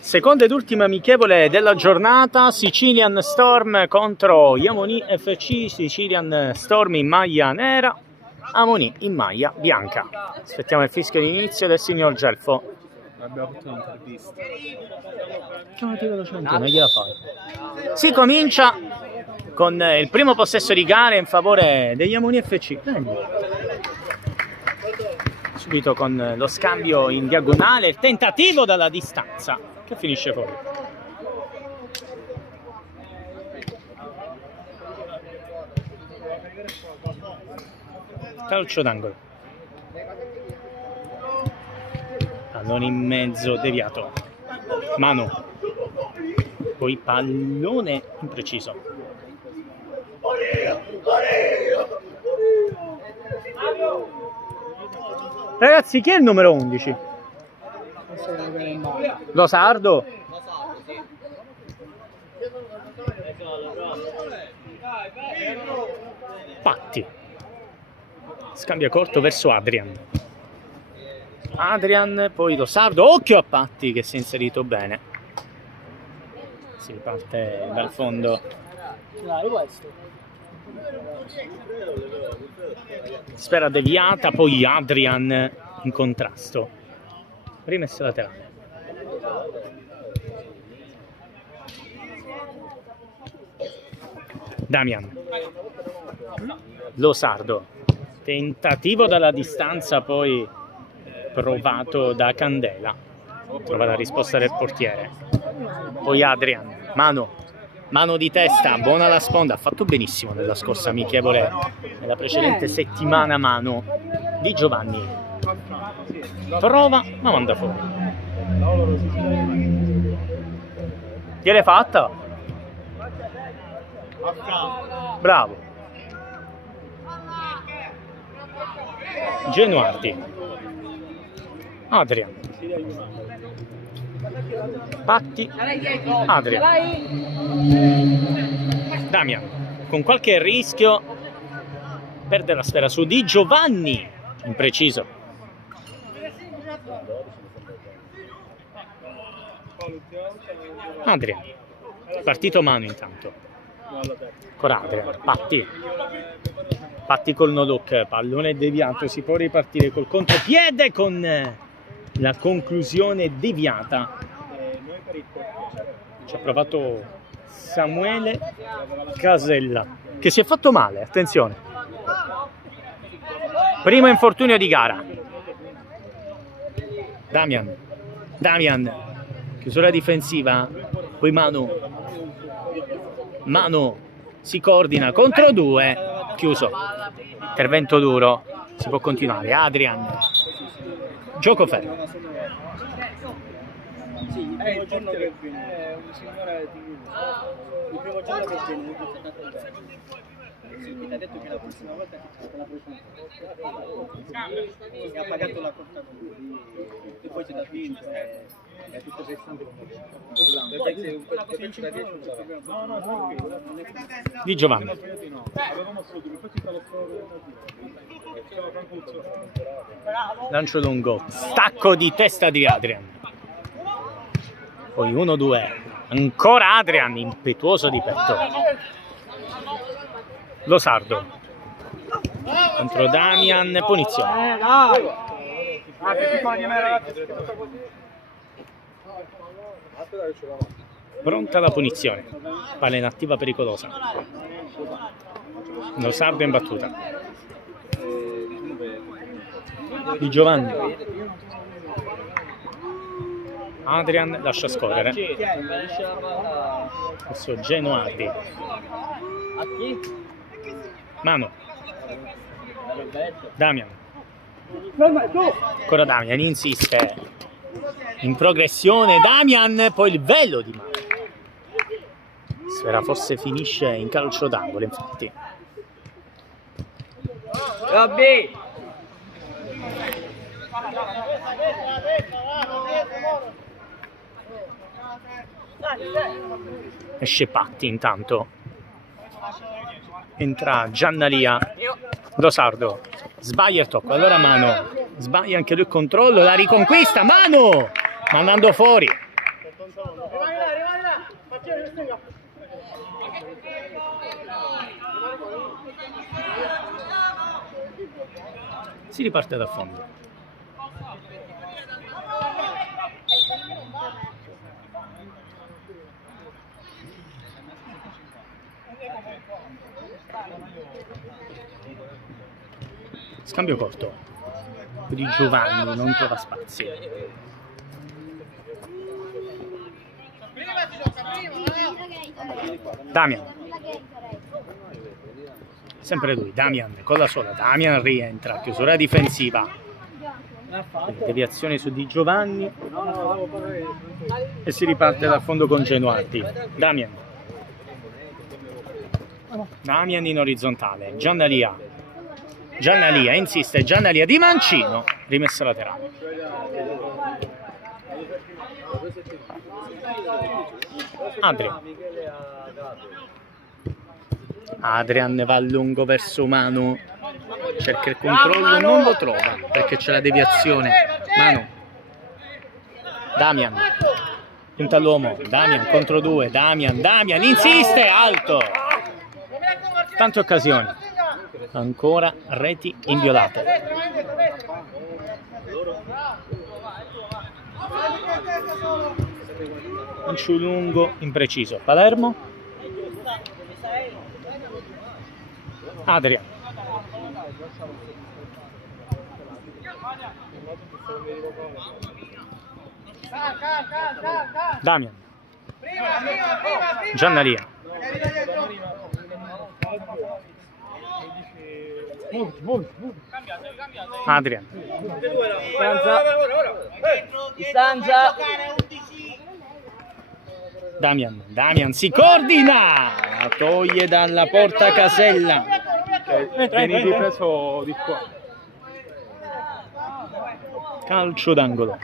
Seconda ed ultima amichevole della giornata, Sicilian Storm contro Amoni FC. Sicilian Storm in maglia nera, Amoni in maglia bianca. Aspettiamo il fischio di inizio del signor Gelfo. Abbiamo fatto un'intervista. Chiamati velocemente, non gliela fai. Si comincia con il primo possesso di gara in favore degli Amoni FC. Subito con lo scambio in diagonale, il tentativo dalla distanza che finisce fuori. Calcio d'angolo. Pallone in mezzo deviato. Mano. Poi pallone impreciso. Ragazzi, chi è il numero 11? Losardo? Patti. Scambia corto verso Adrian. Adrian, poi Losardo. Occhio a Patti che si è inserito bene. Si riparte dal fondo. Sfera deviata, poi Adrian in contrasto. Rimessa laterale. Damian. Losardo. Tentativo dalla distanza, poi provato da Candela. Trova la risposta del portiere. Poi Adrian. Mano di testa, buona la sponda. Ha fatto benissimo nella scorsa amichevole, nella precedente settimana, mano di Giovanni. Prova, ma manda fuori. Gliel'hai fatta? Bravo. Genuardi. Adrian. Patti. Adrian. Damian. Con qualche rischio perde la sfera su Di Giovanni. Impreciso. Adrian. Partito mano intanto. Ancora Adrian. Patti col no look. Pallone deviato. Si può ripartire col contropiede con la conclusione deviata. Ci ha provato Samuele Casella, che si è fatto male, attenzione. Primo infortunio di gara. Damian, chiusura difensiva, poi Mano si coordina contro due, chiuso. Intervento duro, si può continuare. Adrian. Gioco fermo. Sì, il primo giorno che viene un signore il primo giorno che viene ti ha detto che la prossima volta te la presenta. Ha pagato la corta e poi c'è da vinto è tutto 60 Di Giovanni. Lancio lungo, stacco di testa di Adrian. Poi 1-2, ancora Adrian, impetuoso di petto. Losardo contro Damian, punizione. Pronta la punizione, palla inattiva pericolosa. Losardo in battuta. Di Giovanni. Adrian lascia scorrere. Adesso Genuardi. Mano. Damian. Ancora Damian insiste. In progressione Damian, poi il velo di mano. Sfera forse finisce in calcio d'angolo, infatti. Robby! Esce Patti intanto. Entra Giannalia. Losardo. Sbaglia il tocco. Allora Mano. Sbaglia anche lui il controllo. La riconquista. Mano! Mandando fuori. Si riparte dal fondo. Scambio corto di Giovanni, non trova spazio. Damian, sempre lui, Damian con la sola, Damian rientra, chiusura difensiva, deviazione su Di Giovanni e si riparte dal fondo con Genuardi. Damian in orizzontale, Giannalia, insiste, Giannalia di mancino, rimessa laterale. Adrian va a lungo verso Manu, cerca il controllo, non lo trova perché c'è la deviazione. Manu, Damian, punta all'uomo, Damian contro due, Damian insiste, alto. Tante occasioni, ancora reti inviolate. Lancio lungo, impreciso. Palermo. Adrian. Damian. Giannalia. Adrian. Distanza. Damian si coordina, la toglie dalla porta casella. Vieni ripreso di qua. Calcio d'angolo.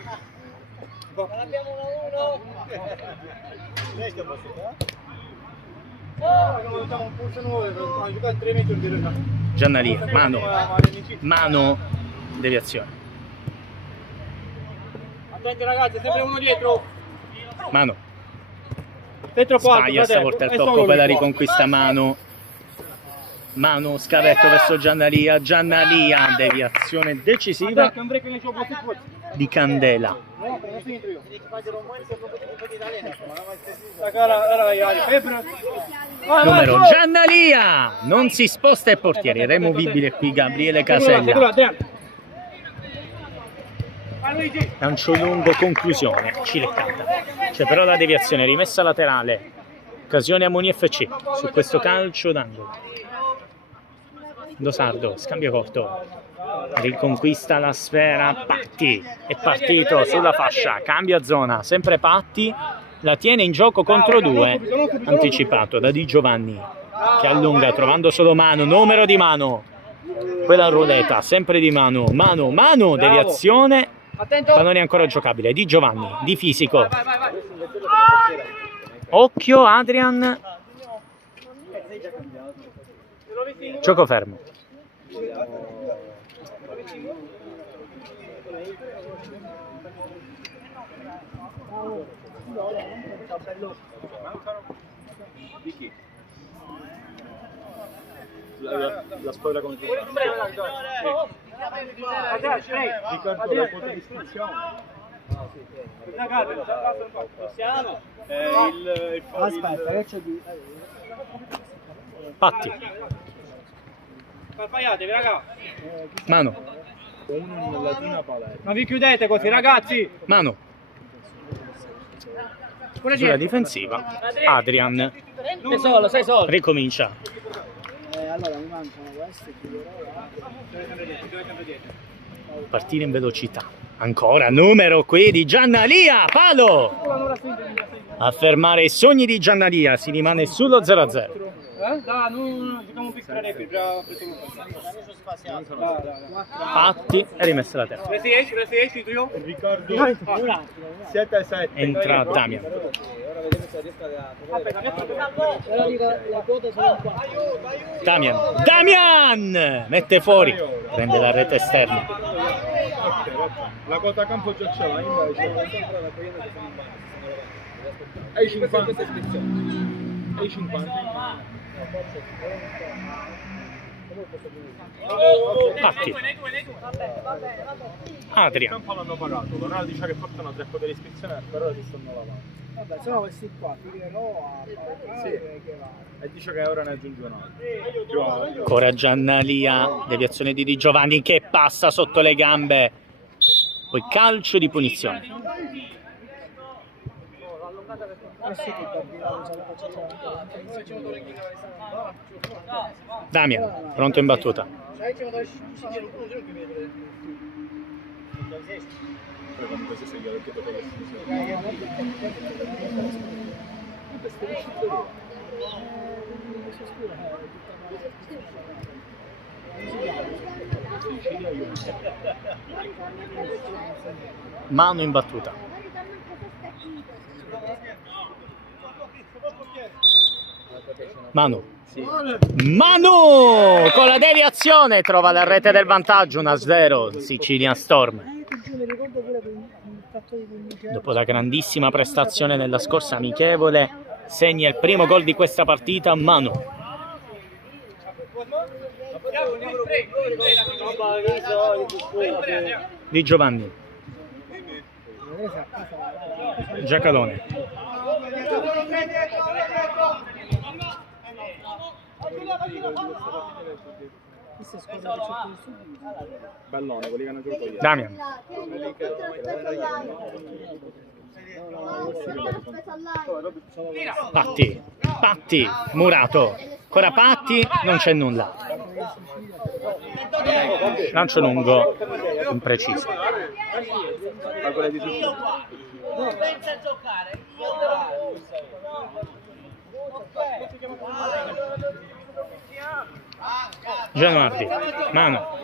Giannalia, mano, deviazione. Attenti ragazzi, sempre uno dietro. Mano. Sbaglia stavolta il tocco per la riconquista Mano, scavetto verso Giannalia, deviazione decisiva di Candela. Numero Giannalia, non si sposta il portiere, removibile qui Gabriele Casella. Lancio lungo, conclusione, cileccata. C'è però la deviazione, rimessa laterale. Occasione a Moni FC su questo calcio d'angolo. Dosardo, scambio corto. Riconquista la sfera, Patti. È partito sulla fascia, cambia zona, sempre Patti. La tiene in gioco contro due. Anticipato da Di Giovanni, che allunga trovando solo Manu. Numero di Manu. Quella ruleta, sempre di Manu. Manu, deviazione. Pallone ancora giocabile, Di Giovanni, di fisico. Occhio Adrian. Gioco fermo. La squadra contro Riccardo, la quota di iscrizione. Aspetta, che c'è di... Patti. Sbagliatevi raga. Mano. Uno in Latina Palermo. Ma vi chiudete così ragazzi. Mano. Sulla difensiva. Adrian. Sei solo. Ricomincia. Allora mi mancano questi. Partire in velocità. Ancora numero qui di Giannalia. Palo. A fermare i sogni di Giannalia. Si rimane sullo 0-0. Dai, non giochiamo un piccolo repi. Patti e rimessa la terra. Resti tu? Riccardo, siete 7. Entra Damian. Damian mette fuori, prende la rete esterna. La quota campo già ce l'ha invece. Ai 50. Ai 50. Patti. Il Adrian. campo l'hanno pagato, Ronaldo dice che portano 3 po' dell'iscrizione, però li stanno lavando. Vabbè, sono questi qua, Figueroa, Palcare, che va. E dice che ora ne aggiunge un altro. Ancora Giannalia, deviazione di Di Giovanni che passa sotto le gambe. Poi calcio di punizione. Damian, pronto in battuta. Mano in battuta. Manu. Manu con la deviazione trova la rete del vantaggio, 1-0 Sicilian Storm. Dopo la grandissima prestazione nella scorsa amichevole segna il primo gol di questa partita Manu. Di Giovanni. Giacalone. Bellone, quelli che hanno giocato ieri. Damian. Patti. Patti. Murato. Ancora Patti. Non c'è nulla. Lancio lungo. Impreciso. Gianmardi, mano.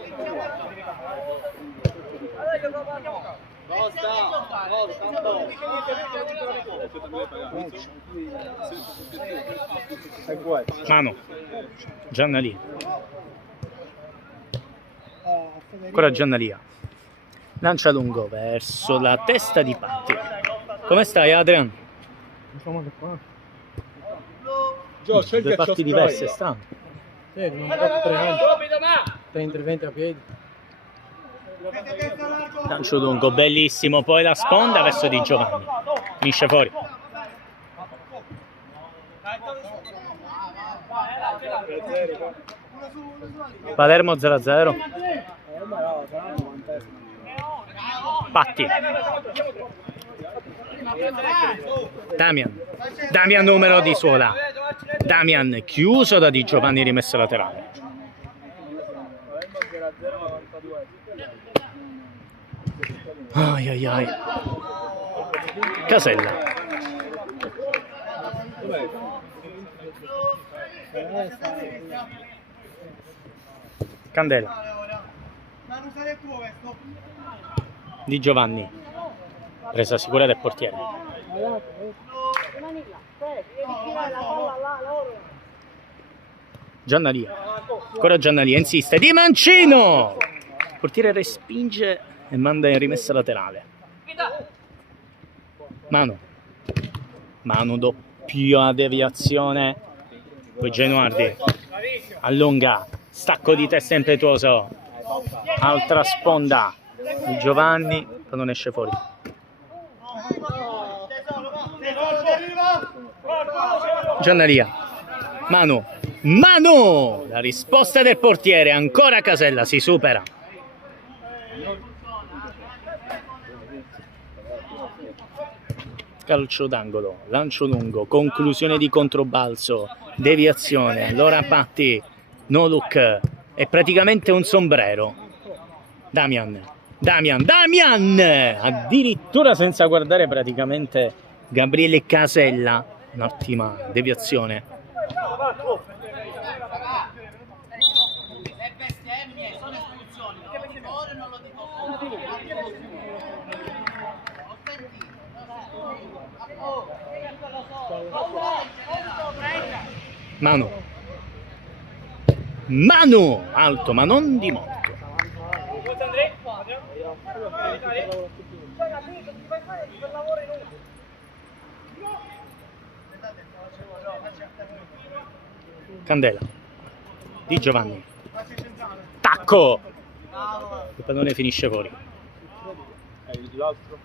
Mano. Giannalia. Ancora Giannalia. Lancia lungo verso la testa di Patti. Come stai, Adrian? Due parti diverse, strano. Non tre interventi a piedi. Lancio lungo, bellissimo. Poi la sponda verso Di Giovanni. Finisce fuori. Palermo 0-0. Patti. Damian. Damian numero di Suola. Damian chiuso da Di Giovanni, rimesso laterale. Ai ai ai. Casella. Candela. Di Giovanni. Presa sicura del portiere. Giannalia. Ancora Giannalia, insiste. Di Mancino! Il portiere respinge e manda in rimessa laterale. Manu. Manu doppia deviazione. Poi Genuardi. Allunga. Stacco di testa impetuoso. Altra sponda. Di Giovanni. Non esce fuori. Giannalia. Manu. Manu! La risposta del portiere. Ancora Casella. Si supera. Calcio d'angolo. Lancio lungo. Conclusione di controbalzo. Deviazione. Allora Patti. No look. È praticamente un sombrero. Damian. Damian. Damian! Addirittura senza guardare praticamente Gabriele Casella. Un'ottima deviazione. Manu. Manu! Alto, ma non di molto. Candela. Di Giovanni. tocco! Il pallone finisce fuori. L'altro.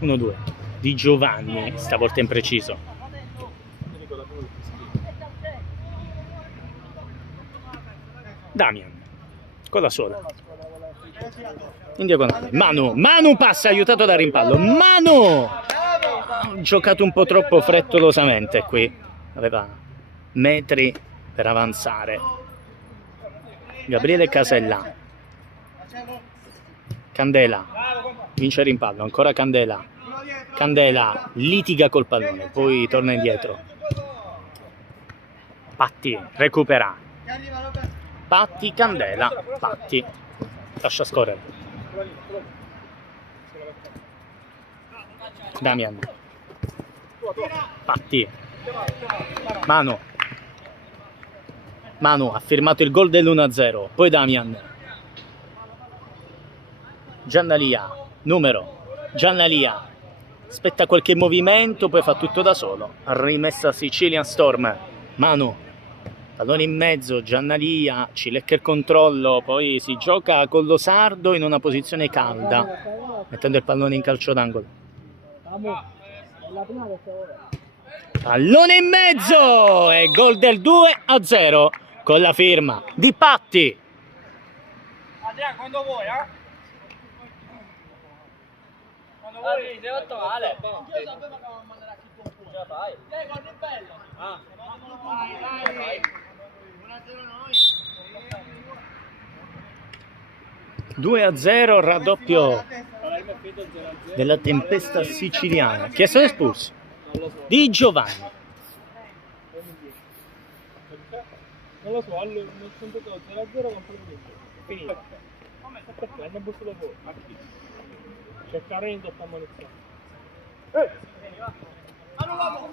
1-2. Di Giovanni, stavolta impreciso. Damian, con la sola. In diagonale. Manu passa, aiutato da rimpallo. Manu! Ha giocato un po' troppo frettolosamente qui. Aveva metri per avanzare. Gabriele Casella. Candela. Vince il rimpallo. Ancora Candela. Candela litiga col pallone. Poi torna indietro. Patti recupera. Patti, Candela. Patti. Lascia scorrere. Damian. Patti. Manu ha firmato il gol dell'1-0. Poi Damian. Giannalia. Numero. Giannalia. Aspetta qualche movimento, poi fa tutto da solo. Rimessa Sicilian Storm. Manu. Pallone in mezzo, Giannalia, ci lecca il controllo, poi si gioca con lo sardo in una posizione calda, mettendo il pallone in calcio d'angolo. Pallone in mezzo e gol del 2-0 con la firma di Patti. Adriano, quando vuoi, Quando vuoi, sei fatto male. Io sapevo che mi manderà chi può. Ce la fai? Guarda è bello. Vai. 2-0, raddoppio della tempesta siciliana. Chi è stato espulso? Di Giovanni. Non lo so, allora nel punto 0-0 con finito. Perché hanno bussato fuori. Cercare in doppia ammonizione.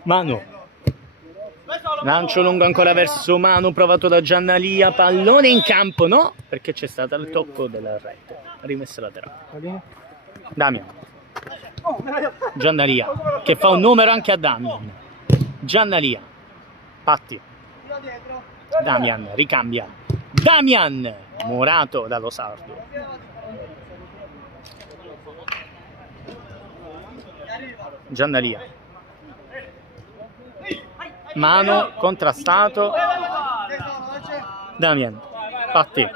Manu. Lancio lungo ancora verso Manu, provato da Giannalia, pallone in campo, no, perché c'è stato il tocco della rete, rimessa laterale. Damian. Giannalia, che fa un numero anche a Damian. Giannalia. Patti. Damian, ricambia. Damian, murato dallo sardo. Giannalia. Mano contrastato. Damian. Patti.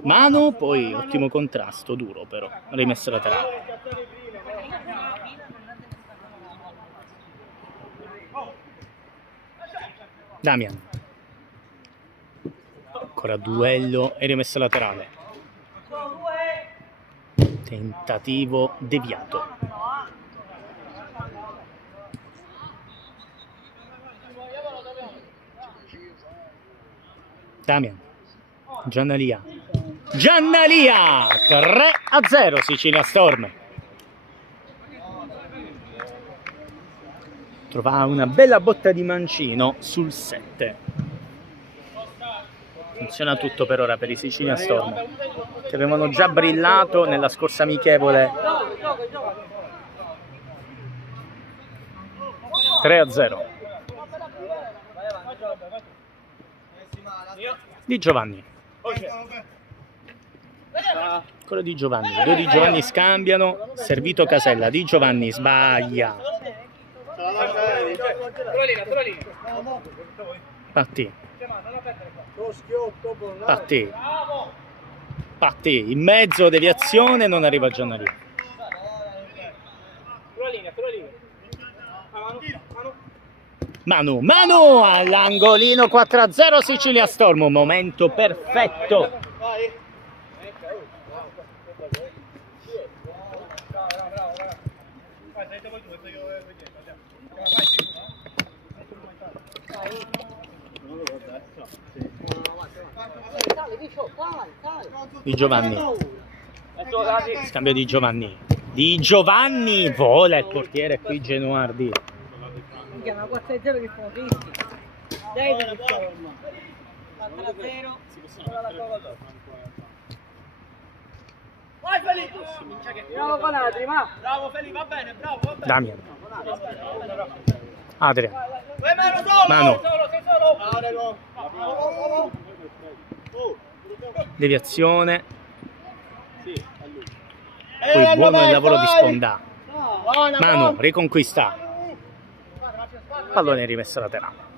Mano, poi ottimo contrasto, duro però. Rimessa laterale. Damian. Ancora duello e rimessa laterale. Tentativo deviato. Damian. Giannalia. 3-0 Sicilia Storm. Trova una bella botta di mancino sul 7. Funziona tutto per ora per i Sicilia Storm, che avevano già brillato nella scorsa amichevole. 3-0. Di Giovanni. Ancora Di Giovanni. Due Di Giovanni scambiano. Servito Casella. Di Giovanni sbaglia. Patti. Patti in mezzo, deviazione, non arriva Giannaria. Manu all'angolino. 4-0 Sicilia Storm, un momento perfetto. Di Giovanni. Scambio di Giovanni. Di Giovanni vola il portiere qui Genuardi. Ma 4-0 che sono tristi. Dai, 4-0. Vai Felipe! Bravo con Adri, ma! Bravo Felipe, va bene, bravo, va bene! Damian. Adrian. Mano! Deviazione. Poi buono il lavoro di Sponda. Mano, riconquista. Pallone rimesso laterale.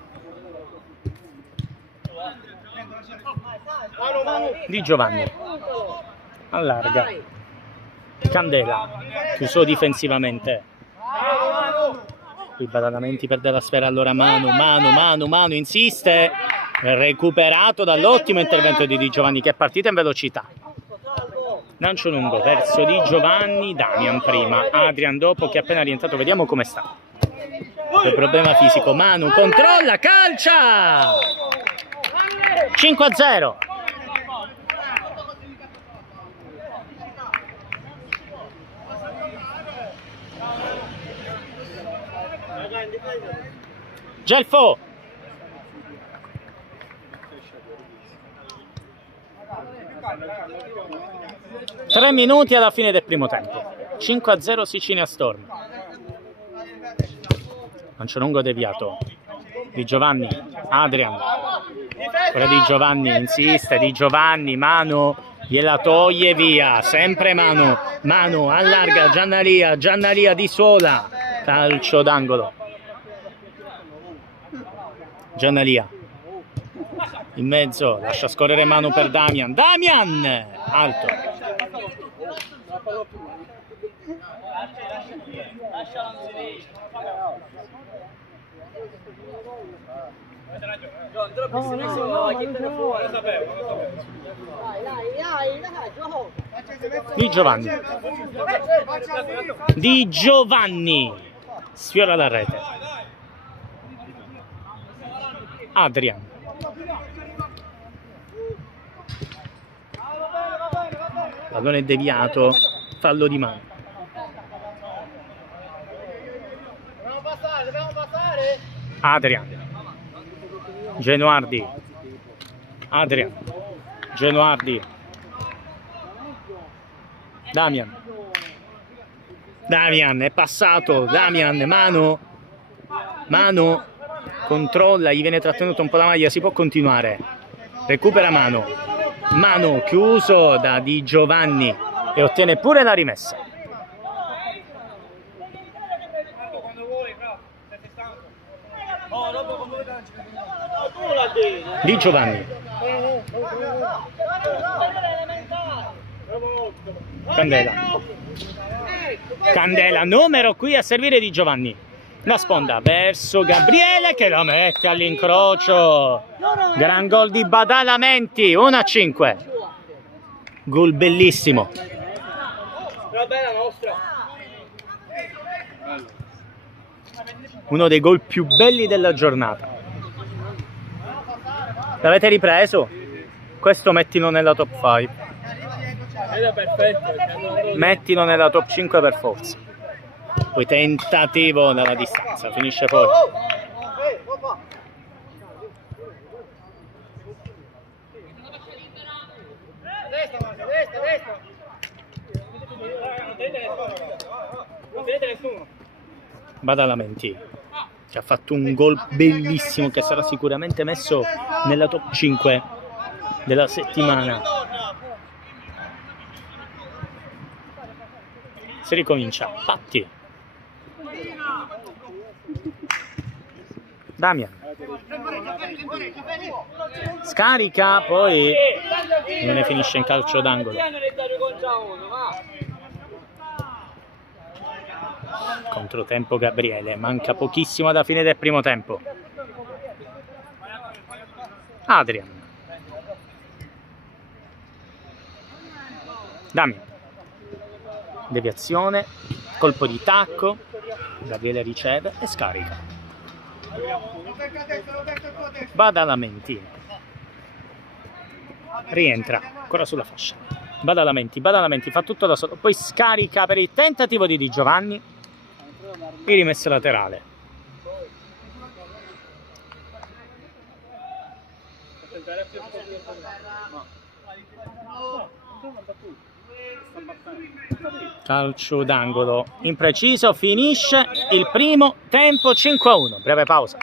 Di Giovanni. Allarga. Candela. Chiuso difensivamente. Qui Badalamenti perde la sfera, allora Mano, insiste. Recuperato dall'ottimo intervento di Giovanni che è partito in velocità. Lancio lungo verso Di Giovanni, Damian prima, Adrian dopo che è appena rientrato, vediamo come sta. Il problema fisico, Manu controlla, calcia! 5-0. Gelfo. 3 minuti alla fine del primo tempo. 5-0 Sicilia Storm. Lancio lungo deviato. Di Giovanni, Adrian. Ora Di Giovanni insiste, Di Giovanni, Manu gliela toglie via, sempre Manu. Manu allarga, Giannalia di sola. Calcio d'angolo. Giannalia in mezzo, lascia scorrere Manu per Damian. Damian! Alto. Di Giovanni. Di Giovanni. Sfiora la rete. Adrian. Pallone deviato, fallo di mano. Adrian. Genuardi. Adrian. Genuardi. Damian. Damian è passato. Damian, Manu. Controlla, gli viene trattenuto un po' la maglia, si può continuare. Recupera Manu chiuso da Di Giovanni e ottiene pure la rimessa. Di Giovanni. Candela, numero qui a servire Di Giovanni. La sponda verso Gabriele che la mette all'incrocio. Gran gol di Badalamenti, 1-5. Gol bellissimo. Uno dei gol più belli della giornata. L'avete ripreso? Questo mettilo nella top 5. Mettilo nella top 5 per forza. Poi tentativo dalla distanza, finisce poi. Badalamenti che ha fatto un gol bellissimo che sarà sicuramente messo nella top 5 della settimana. Si ricomincia. Patti. Damian. Scarica, poi non ne finisce in calcio d'angolo. Controtempo Gabriele, manca pochissimo alla fine del primo tempo. Adrian. Damian. Deviazione, colpo di tacco, Gabriele riceve e scarica. Badalamenti. Rientra, ancora sulla fascia. Badalamenti fa tutto da solo, poi scarica per il tentativo di Di Giovanni e rimessa laterale. Calcio d'angolo impreciso, finisce il primo tempo, 5-1, breve pausa.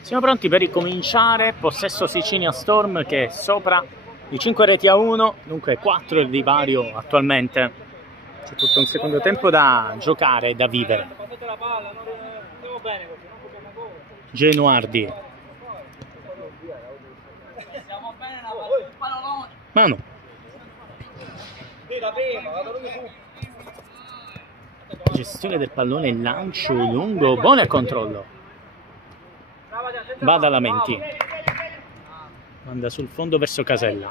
Siamo pronti per ricominciare, possesso Sicilia Storm che è sopra i 5-1, dunque 4 il divario attualmente. C'è tutto un secondo tempo da giocare e da vivere. Genuardi. Mano. Gestione del pallone, lancio lungo, buono il controllo. Badalamenti. Manda sul fondo verso Casella.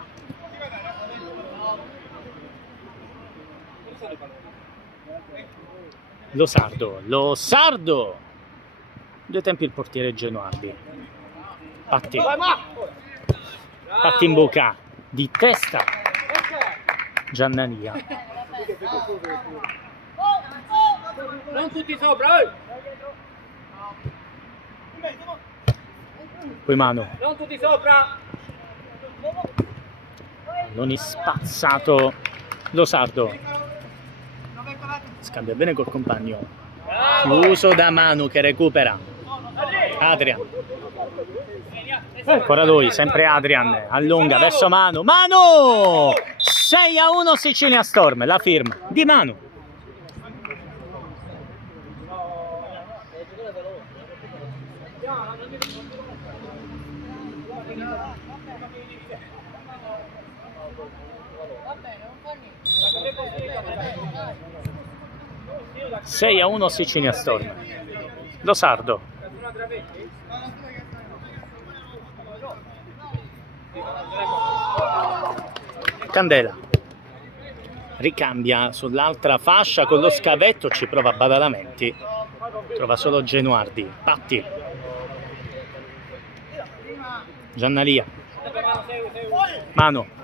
Lo Sardo. 2 tempi il portiere Genuardi. Patti in bocca. Di testa. Giannania. Non tutti sopra, Poi mano. Non tutti sopra. Non è spazzato Lo Sardo. Scambia bene col compagno. Chiuso da Manu che recupera. Adrian. Ancora lui, sempre Adrian. Allunga verso Manu. Manu! 6-1 Sicilia Storm. La firma di Manu. Sei a 1 Sicilia Storm. Lo Sardo. Candela. Ricambia sull'altra fascia con lo scavetto, ci prova Badalamenti. Trova solo Genuardi. Patti. Giannalia. Mano.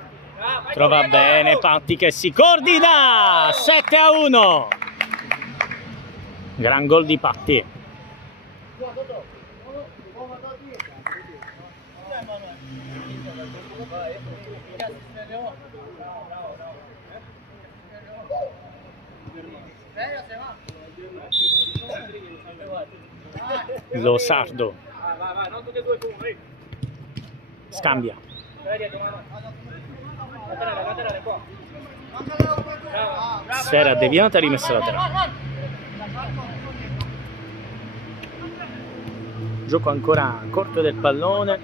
Trova bene Patti che si coordina. 7-1. Gran gol di Patti. Lo Sardo scambia, si era deviata, rimessa laterale. Gioco ancora corto del pallone,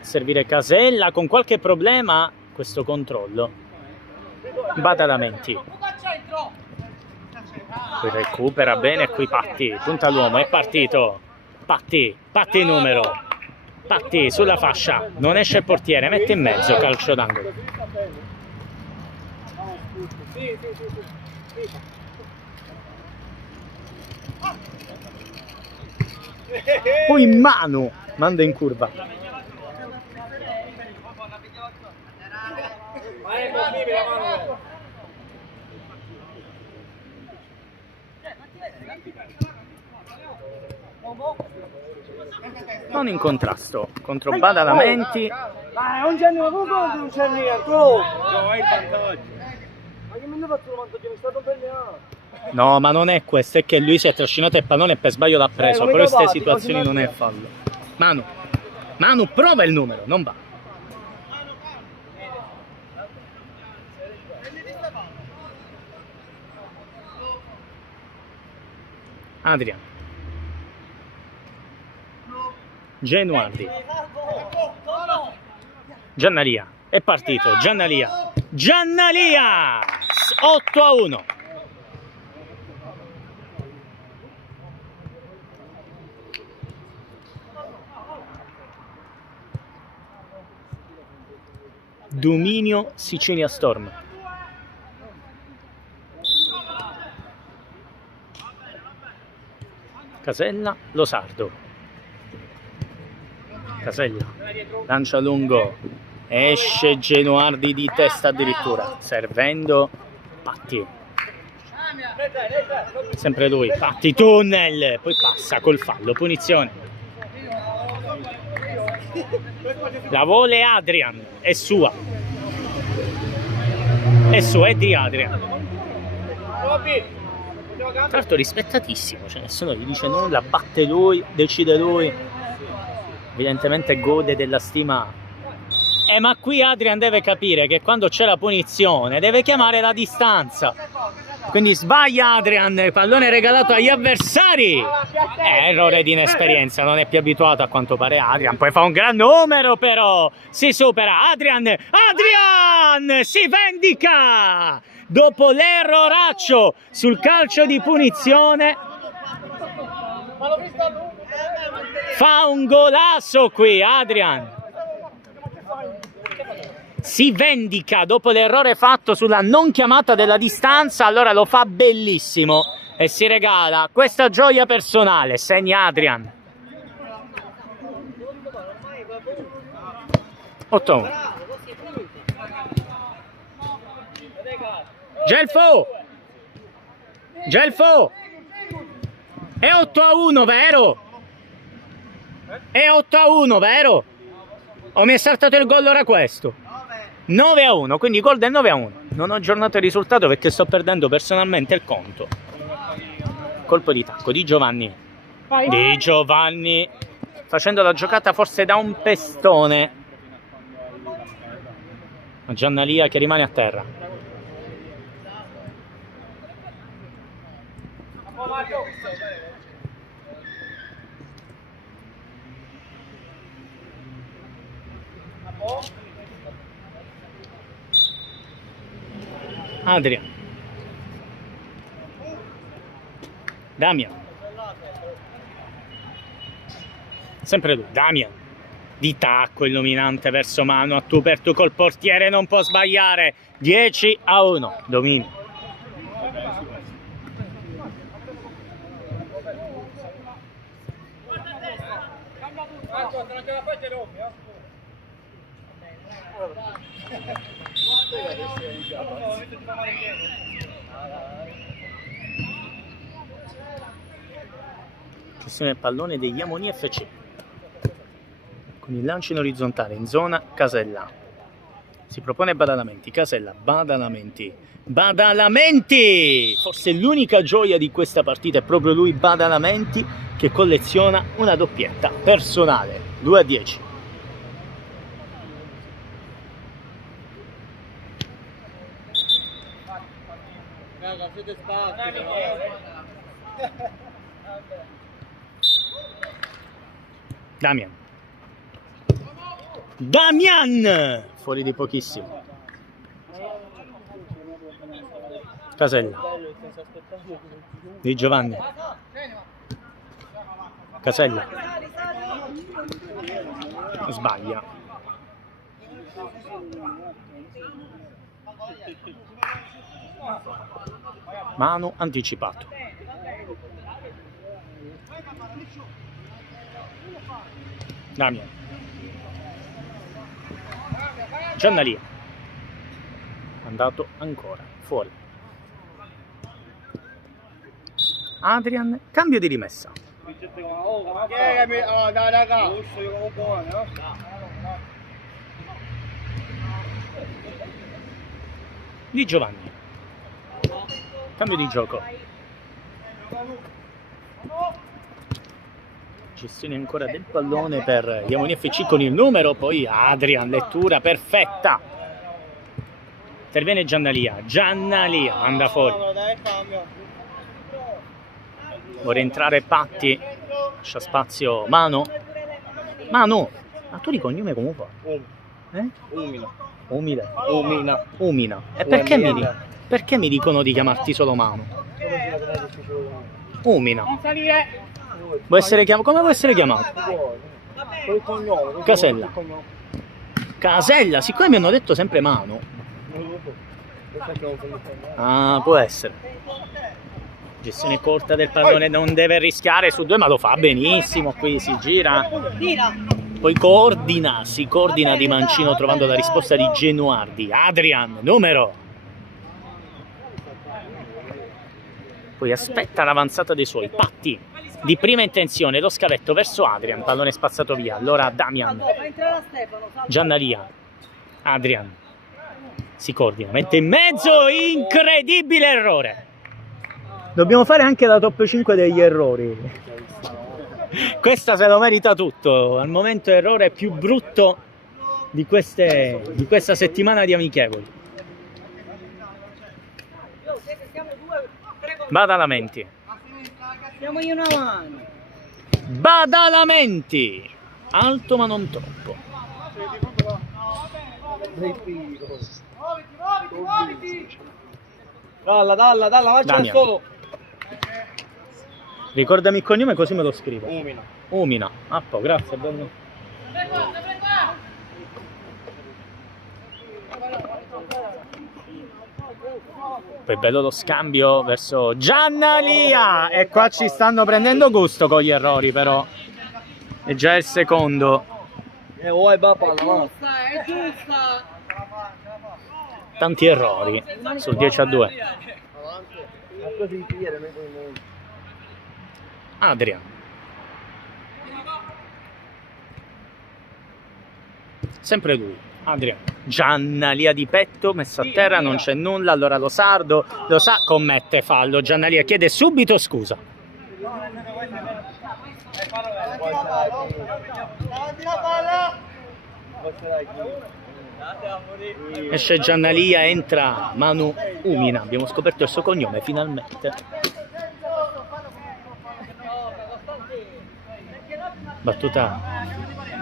servire Casella con qualche problema. Questo controllo, Badalamenti qui recupera bene, qui Patti punta l'uomo, è partito Patti numero, Patti sulla fascia, non esce il portiere, mette in mezzo, calcio d'angolo. Poi Manu manda in curva. Non in contrasto contro Badalamenti. Non c'è non c'è niente. Hai il vantaggio. Ma che me ne faccio il vantaggio? Mi stato bene. No, ma non è questo, è che lui si è trascinato il pallone e per sbaglio l'ha preso. Però in queste situazioni non è fallo. Manu, prova il numero, non va. Adrian. Genuardi. Giannalia. È partito. Giannalia. 8-1. Dominio Sicilia Storm. Casella, Lo Sardo. Casella lancia lungo, esce Genuardi di testa addirittura, servendo Patti, sempre lui, Patti, tunnel, poi passa col fallo, punizione, la vuole Adrian, è sua, è di Adrian, tra l'altro rispettatissimo, cioè nessuno gli dice nulla, batte lui, decide lui. Evidentemente gode della stima. Ma qui Adrian deve capire che quando c'è la punizione deve chiamare la distanza. Quindi sbaglia Adrian, pallone regalato agli avversari. Errore di inesperienza, non è più abituato a quanto pare Adrian. Poi fa un gran numero però. Si supera Adrian si vendica! Dopo l'erroraccio sul calcio di punizione. Fa un golasso qui Adrian, si vendica dopo l'errore fatto sulla non chiamata della distanza, allora lo fa bellissimo e si regala questa gioia personale, segna Adrian. 8-1. Gelfo, è 8-1 vero? È 8-1 vero? O mi è saltato il gol ora questo? 9-1, quindi gol del 9-1. Non ho aggiornato il risultato perché sto perdendo personalmente il conto. Colpo di tacco di Giovanni. Facendo la giocata forse da un pestone. Giannalia che rimane a terra. Adrian, Damian, sempre lui, Damian, di tacco illuminante verso Manu, a tu per tu col portiere, non può sbagliare. 10-1, dominio. Gestione del pallone degli Amoni FC con il lancio in orizzontale in zona Casella. Si propone Badalamenti, Casella, Badalamenti, Badalamenti! Forse l'unica gioia di questa partita è proprio lui, Badalamenti, che colleziona una doppietta personale, 2-10. Damian. Damian! Fuori di pochissimo. Casella. Di Giovanni. Casella. Sbaglia. Mano anticipato. Damian. Giannalia. Andato ancora. Fuori. Adrian. Cambio di rimessa. Di Giovanni. Cambio di gioco. Gestione ancora del pallone per Iamoni FC con il numero, poi Adrian, lettura perfetta. Interviene Giannalia. Giannalia manda fuori. Vuole entrare Patti. Lascia spazio Mano. Mano. Ma tu di cognome come fai? Umina. Umile. Umina. Umina. E perché mi dicono di chiamarti solo Mano? Umina. Può essere come può essere chiamato? Casella. Casella, siccome mi hanno detto sempre Mano. Ah, può essere. Gestione corta del pallone, non deve rischiare su due, ma lo fa benissimo. Qui si gira. Poi si coordina Di Mancino trovando la risposta di Genuardi. Adrian, numero. Poi aspetta l'avanzata dei suoi. Patti. Di prima intenzione, lo scavetto verso Adrian, pallone spazzato via. Allora Damian. Giannalia. Adrian. Si coordina, mette in mezzo, incredibile errore. Dobbiamo fare anche la top 5 degli errori. Questa se lo merita tutto. Al momento errore più brutto di questa settimana di amichevoli. Badalamenti. Siamo io una mano. Badalamenti. Alto ma non troppo. Dalla, faccia solo. Ricordami il cognome così me lo scrivo. Umina. Umina. Ah, po', grazie, bello. Poi bello lo scambio verso Giannalia. E qua ci stanno prendendo gusto con gli errori, però. È già il secondo. È giusta. Tanti errori sul 10-2. Adrian. Sempre lui. Adrian. Giannalia di petto, messo a terra, non c'è nulla. Allora lo sardo lo sa, commette fallo. Giannalia chiede subito scusa. Esce Giannalia, entra Manu Umina. Abbiamo scoperto il suo cognome finalmente. Battuta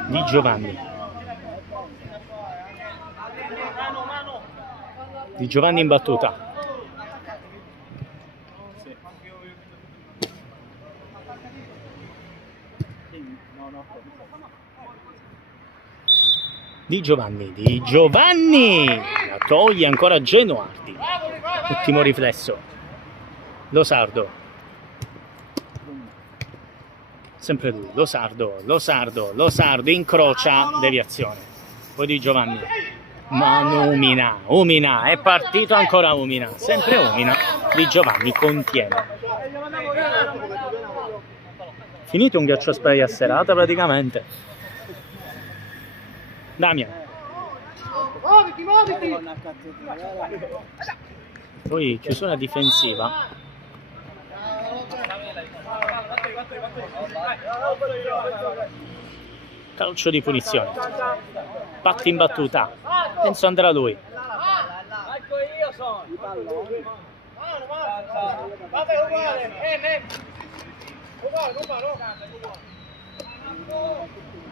di Giovanni. Di Giovanni in battuta. Di Giovanni, la toglie ancora Genuardi. Ultimo riflesso. Lo sardo. Sempre lui, lo sardo, incrocia, deviazione. Poi Di Giovanni. Manu Umina, è partito ancora Umina, sempre Umina. Di Giovanni contiene. Finito un ghiaccio spray a serata praticamente. Damian. Poi chiusura difensiva. Calcio di punizione. Patti in battuta. Penso andrà lui.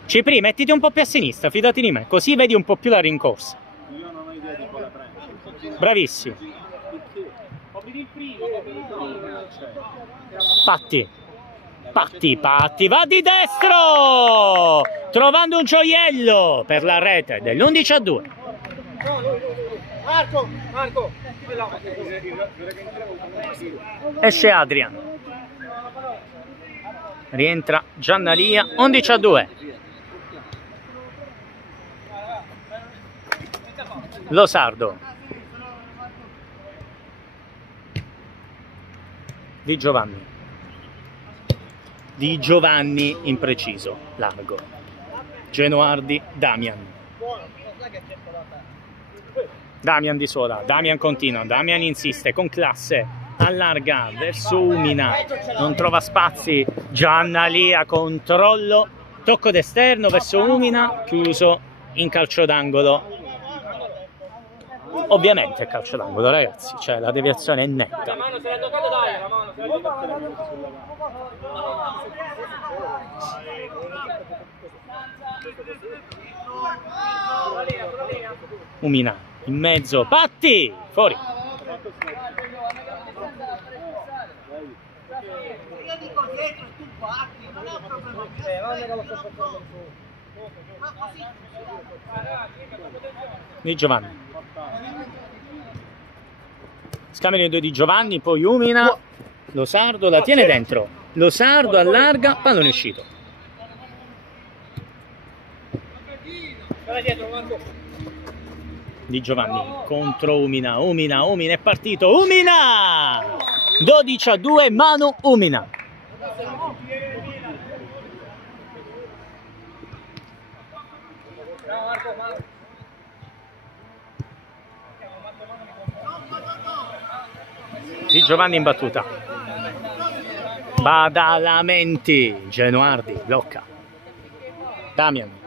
Cipri, mettiti un po' più a sinistra, fidati di me, così vedi un po' più la rincorsa. Io non ho idea di come prendere. Bravissimo. Patti. Patti, va di destro! Trovando un gioiello per la rete dell'11-2. Marco! Esce Adrian. Rientra Giannalia, 11-2. Losardo. Di Giovanni impreciso, largo. Genoardi, Damian. Damian di sola, Damian continua, Damian insiste con classe, allarga verso Umina, non trova spazi, Giannalia controllo, tocco d'esterno verso Umina, chiuso in calcio d'angolo. Ovviamente è calcio d'angolo, ragazzi, cioè la deviazione è netta. Umina in mezzo, Patti fuori. Io dico dietro, tu parti, non è un problema. Di Giovanni. Scambio due di Giovanni, poi Umina. Losardo la tiene dentro. Losardo allarga, pallone uscito. Di Giovanni contro Umina. Umina è partito. Umina! 12-2, mano Umina. Di Giovanni in battuta. Badalamenti. Genoardi blocca. Damian.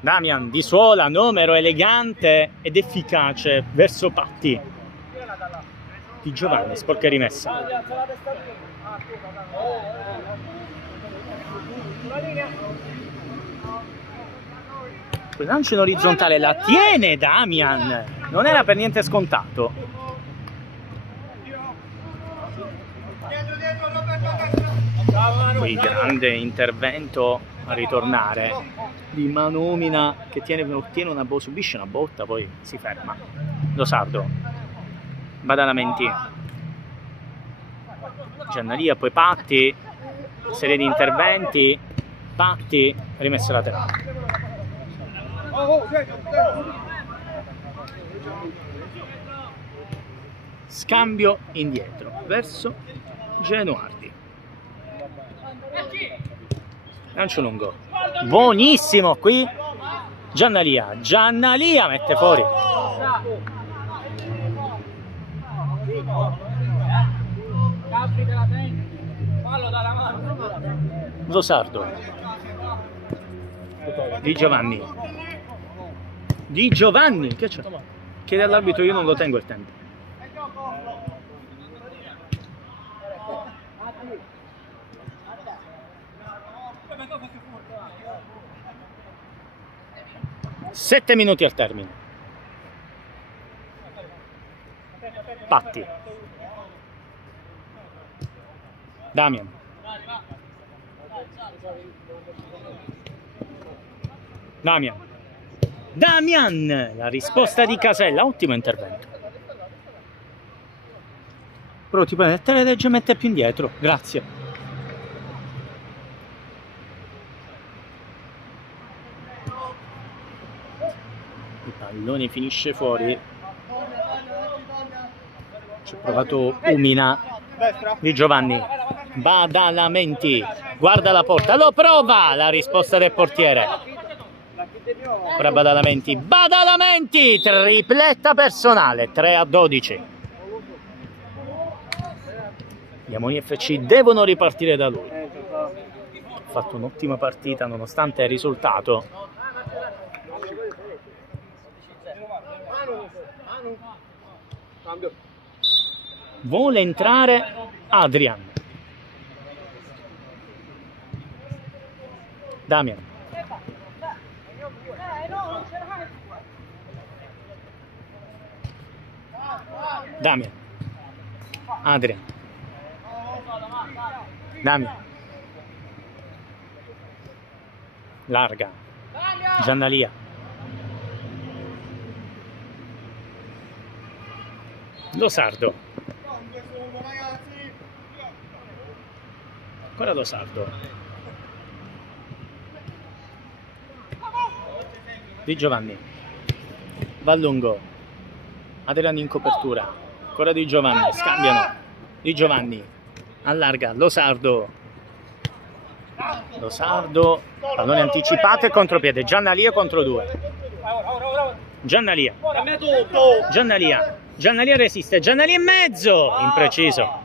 Damian di suola, numero elegante ed efficace verso Patti. Di Giovanni, sporca rimessa. Quel lancio in orizzontale la tiene Damian, non era per niente scontato. Poi grande intervento a ritornare di Manumina che subisce una botta, poi si ferma. Losardo, Badalamenti, Giannalia, poi Patti, serie di interventi, Patti, rimessa laterale. Scambio indietro verso Genoardi. Lancio lungo, buonissimo qui Giannalia mette fuori. Losardo. Di Giovanni, che c'è? Chiede all'arbitro, io non lo tengo il tempo. Sette minuti al termine. Patti. Damian. La risposta di Casella, ottimo intervento. Però ti puoi mettere leggermente più indietro, grazie. Il pallone finisce fuori. Ci ha provato Umina di Giovanni. Badalamenti, guarda la porta, lo prova, la risposta del portiere. Ora Badalamenti, tripletta personale, 3-12. Gli Amoni FC devono ripartire da lui. Ha fatto un'ottima partita nonostante il risultato. Vuole entrare Adrian. Damian. Damian. Adrian. Damian. Larga. Giannalia. Lo Sardo. Ancora Lo Sardo. Di Giovanni. Va lungo. Adriano in copertura. Ancora Di Giovanni. Scambiano. Di Giovanni. Allarga. Lo Sardo. Lo Sardo. Pallone anticipato e contropiede. Giannalia contro 2. Giannalia. Giannalia. Giannalia resiste. Giannalia in mezzo. Impreciso.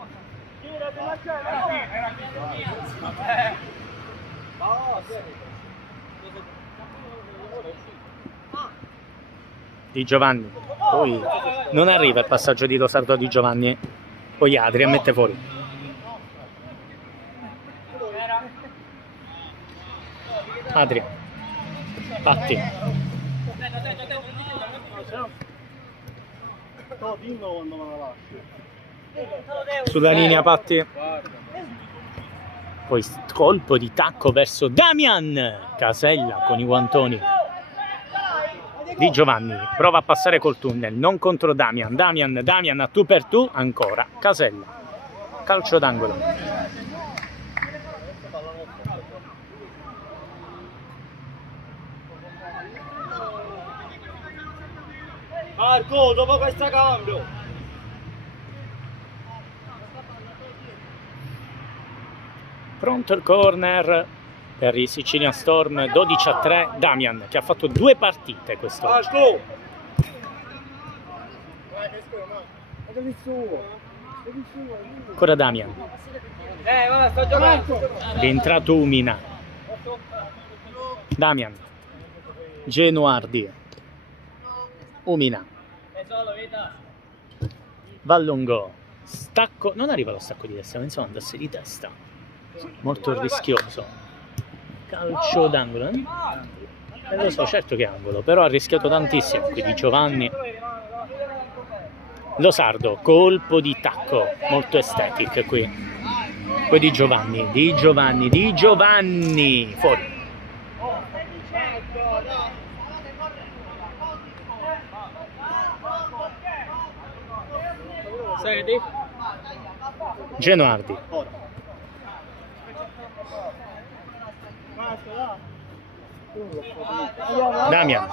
Di Giovanni. Poi non arriva il passaggio di Lo Sardo a Di Giovanni. Poi Adrian mette fuori. Adrian. Patti. Sulla linea Patti. Poi colpo di tacco verso Damian. Casella con i guantoni. Di Giovanni prova a passare col tunnel, non contro Damian. Damian a tu per tu, ancora Casella. Calcio d'angolo. Marco, dopo questo cambio. Pronto il corner per i Sicilian Storm, 12-3. Damian che ha fatto 2 partite quest'oggi. Ancora Damian. Sto giocando. Rientrato Umina. Damian. Genuardi. Umina. Va lungo. Stacco. Non arriva lo stacco di destra, pensavo andasse di testa. Molto rischioso. Calcio d'angolo. Lo so, certo che è angolo, però ha rischiato tantissimo qui Di Giovanni. Lo Sardo, colpo di tacco, molto estetic qui. Poi Di Giovanni, fuori. Genuardi. Damian.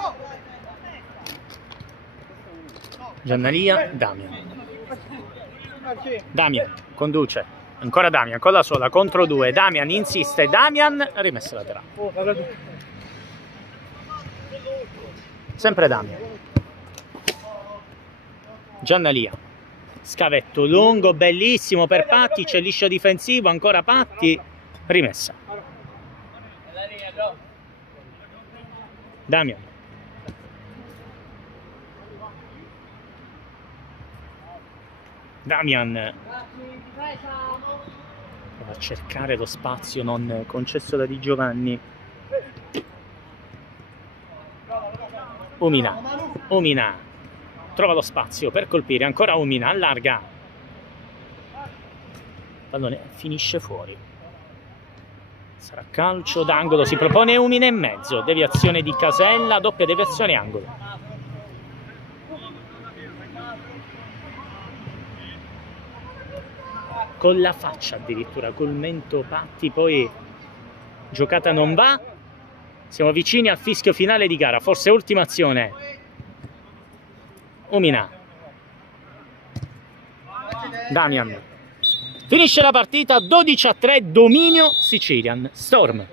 Giannalia, Damian conduce, ancora Damian con la sola contro 2. Damian insiste, Damian rimessa laterale. Sempre Damian. Giannalia. Scavetto lungo, bellissimo per Patti, c'è liscio difensivo, ancora Patti, rimessa. Damian. Damian va a cercare lo spazio non concesso da Di Giovanni. Umina trova lo spazio per colpire, ancora Umina, allarga. Pallone finisce fuori. Sarà calcio d'angolo, si propone Umina in mezzo, deviazione di Casella, doppia deviazione angolo. Con la faccia addirittura, col mento Patti, poi giocata non va. Siamo vicini al fischio finale di gara, forse ultima azione. Umina. Damian. Finisce la partita 12-3, dominio Sicilian. Storm.